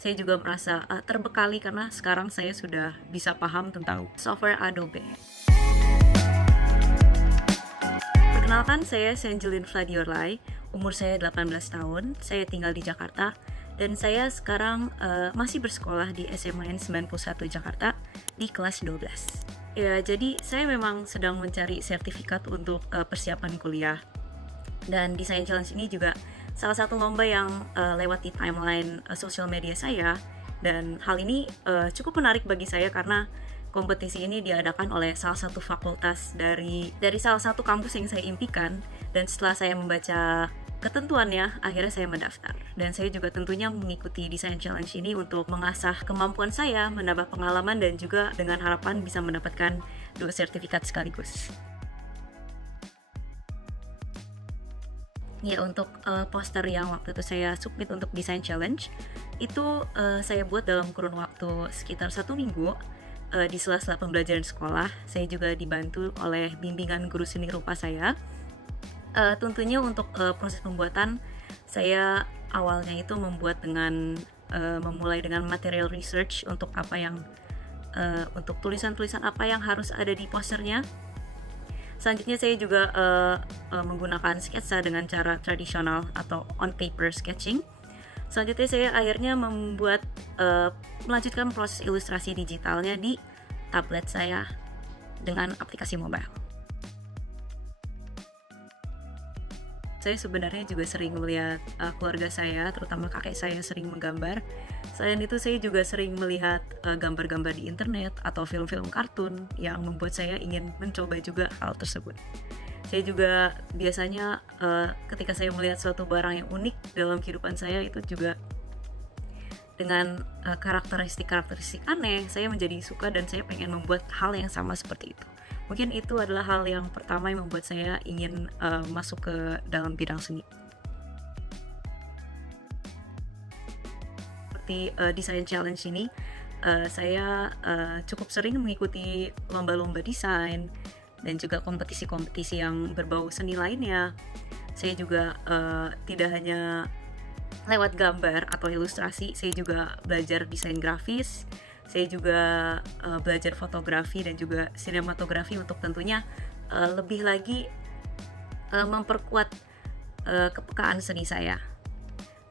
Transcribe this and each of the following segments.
Saya juga merasa terbekali karena sekarang saya sudah bisa paham tentang software Adobe. Perkenalkan, saya Sanjelin Fladiolai, umur saya 18 tahun, saya tinggal di Jakarta, dan saya sekarang masih bersekolah di SMAN 91 Jakarta di kelas 12. Ya, jadi saya memang sedang mencari sertifikat untuk persiapan kuliah. Dan Design Challenge ini juga salah satu lomba yang lewat di timeline sosial media saya. Dan hal ini cukup menarik bagi saya karena kompetisi ini diadakan oleh salah satu fakultas dari salah satu kampus yang saya impikan. Dan setelah saya membaca ketentuannya, akhirnya saya mendaftar. Dan saya juga tentunya mengikuti Design Challenge ini untuk mengasah kemampuan saya, menambah pengalaman, dan juga dengan harapan bisa mendapatkan 2 sertifikat sekaligus. Ya, untuk poster yang waktu itu saya submit untuk Design Challenge itu saya buat dalam kurun waktu sekitar 1 minggu di sela-sela pembelajaran sekolah. Saya juga dibantu oleh bimbingan guru seni rupa saya. Tentunya untuk proses pembuatan saya awalnya itu membuat dengan memulai dengan material research untuk apa yang untuk tulisan-tulisan apa yang harus ada di posternya. Selanjutnya saya juga menggunakan sketsa dengan cara tradisional atau on paper sketching. Selanjutnya saya akhirnya melanjutkan proses ilustrasi digitalnya di tablet saya dengan aplikasi mobile. Saya sebenarnya juga sering melihat keluarga saya, terutama kakek saya sering menggambar. Selain itu saya juga sering melihat gambar-gambar di internet atau film-film kartun yang membuat saya ingin mencoba juga hal tersebut. Saya juga biasanya ketika saya melihat suatu barang yang unik dalam kehidupan saya itu juga dengan karakteristik aneh, saya menjadi suka dan saya pengen membuat hal yang sama seperti itu. Mungkin itu adalah hal yang pertama yang membuat saya ingin masuk ke dalam bidang seni. Seperti Design Challenge ini, saya cukup sering mengikuti lomba-lomba desain dan juga kompetisi-kompetisi yang berbau seni lainnya. Saya juga tidak hanya lewat gambar atau ilustrasi, saya juga belajar desain grafis. Saya juga belajar fotografi dan juga sinematografi untuk tentunya lebih lagi memperkuat kepekaan seni saya.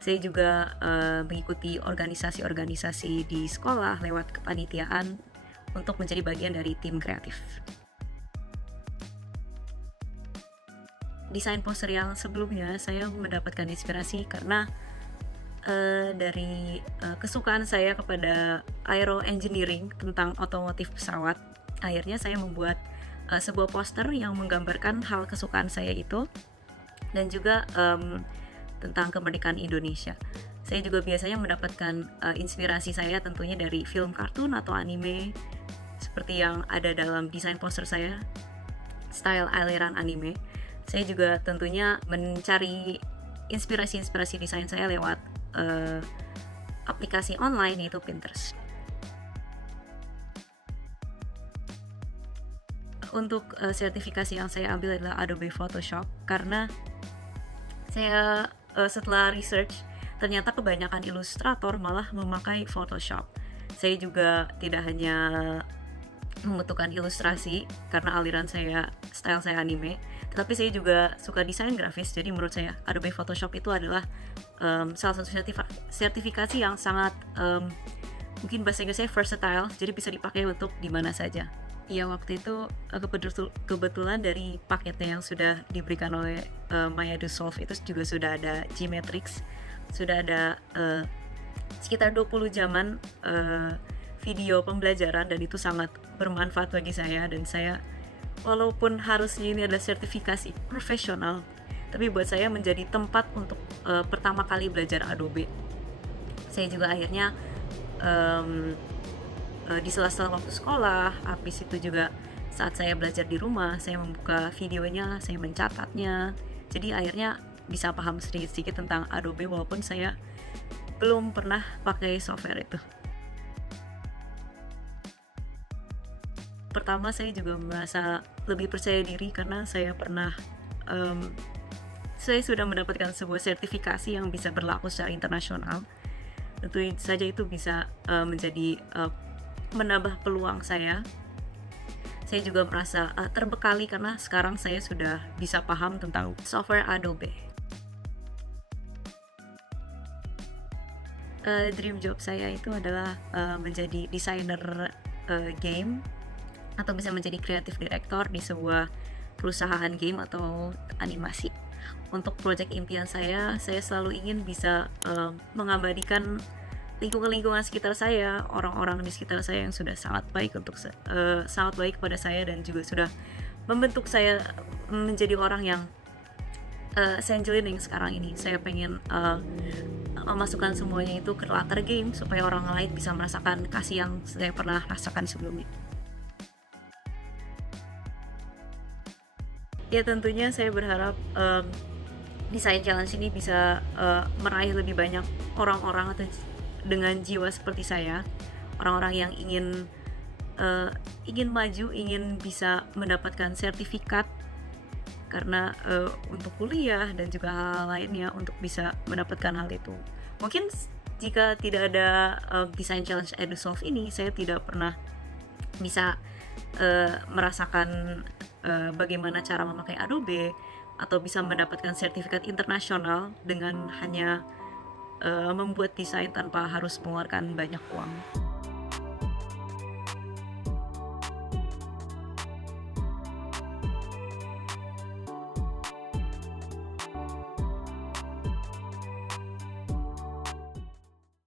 Saya juga mengikuti organisasi-organisasi di sekolah lewat kepanitiaan untuk menjadi bagian dari tim kreatif. Desain poster yang sebelumnya saya mendapatkan inspirasi karena dari kesukaan saya kepada aero engineering tentang otomotif pesawat. Akhirnya saya membuat sebuah poster yang menggambarkan hal kesukaan saya itu dan juga tentang kemerdekaan Indonesia. Saya juga biasanya mendapatkan inspirasi saya tentunya dari film kartun atau anime seperti yang ada dalam desain poster saya, style aliran anime. Saya juga tentunya mencari inspirasi desain saya lewat aplikasi online yaitu Pinterest. Untuk sertifikasi yang saya ambil adalah Adobe Photoshop karena saya setelah research ternyata kebanyakan ilustrator malah memakai Photoshop. Saya juga tidak hanya membutuhkan ilustrasi karena aliran saya, style saya anime, tetapi saya juga suka desain grafis. Jadi menurut saya Adobe Photoshop itu adalah salah satu sertifikasi yang sangat mungkin bahasa Inggrisnya versatile, jadi bisa dipakai untuk di mana saja. Ya, waktu itu kebetulan dari paketnya yang sudah diberikan oleh Maya Do Solve itu juga sudah ada Gmatrix, sudah ada sekitar 20 jaman video pembelajaran, dan itu sangat bermanfaat bagi saya. Dan saya, walaupun harusnya ini adalah sertifikasi profesional, tapi buat saya menjadi tempat untuk pertama kali belajar Adobe. Saya juga akhirnya di sela-sela waktu sekolah, habis itu juga saat saya belajar di rumah, saya membuka videonya, saya mencatatnya. Jadi akhirnya bisa paham sedikit-sedikit tentang Adobe walaupun saya belum pernah pakai software itu. Pertama, saya juga merasa lebih percaya diri karena saya sudah mendapatkan sebuah sertifikasi yang bisa berlaku secara internasional. tentu saja itu bisa menjadi menambah peluang saya. Saya juga merasa terbekali karena sekarang saya sudah bisa paham tentang software Adobe. Dream job saya itu adalah menjadi desainer game, atau bisa menjadi creative director di sebuah perusahaan game atau animasi. Untuk project impian saya selalu ingin bisa mengabadikan lingkungan sekitar saya, orang-orang di sekitar saya yang sudah sangat baik sangat baik kepada saya, dan juga sudah membentuk saya menjadi orang yang saya jalanin sekarang ini. Saya pengen memasukkan semuanya itu ke latar game supaya orang lain bisa merasakan kasih yang saya pernah rasakan sebelumnya. Ya tentunya saya berharap Design Challenge ini bisa meraih lebih banyak orang-orang atau dengan jiwa seperti saya, orang-orang yang ingin maju, ingin bisa mendapatkan sertifikat karena untuk kuliah dan juga hal lainnya untuk bisa mendapatkan hal itu. Mungkin jika tidak ada Design Challenge EduSolve ini, saya tidak pernah bisa merasakan bagaimana cara memakai Adobe atau bisa mendapatkan sertifikat internasional dengan hanya membuat desain tanpa harus mengeluarkan banyak uang.